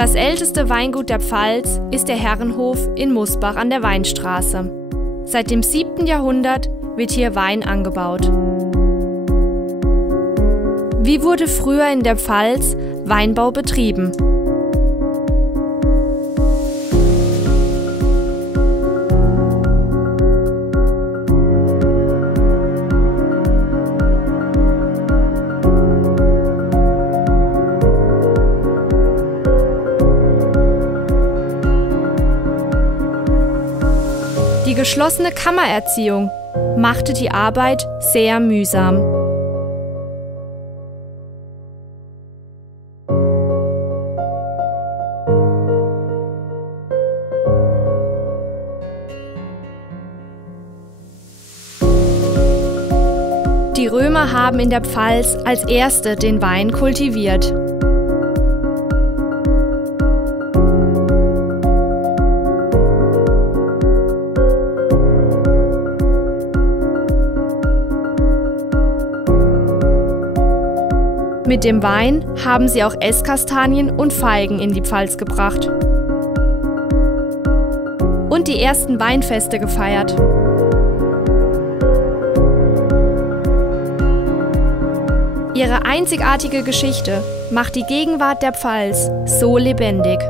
Das älteste Weingut der Pfalz ist der Herrenhof in Musbach an der Weinstraße. Seit dem 7. Jahrhundert wird hier Wein angebaut. Wie wurde früher in der Pfalz Weinbau betrieben? Die geschlossene Kammererziehung machte die Arbeit sehr mühsam. Die Römer haben in der Pfalz als erste den Wein kultiviert. Mit dem Wein haben sie auch Esskastanien und Feigen in die Pfalz gebracht und die ersten Weinfeste gefeiert. Ihre einzigartige Geschichte macht die Gegenwart der Pfalz so lebendig.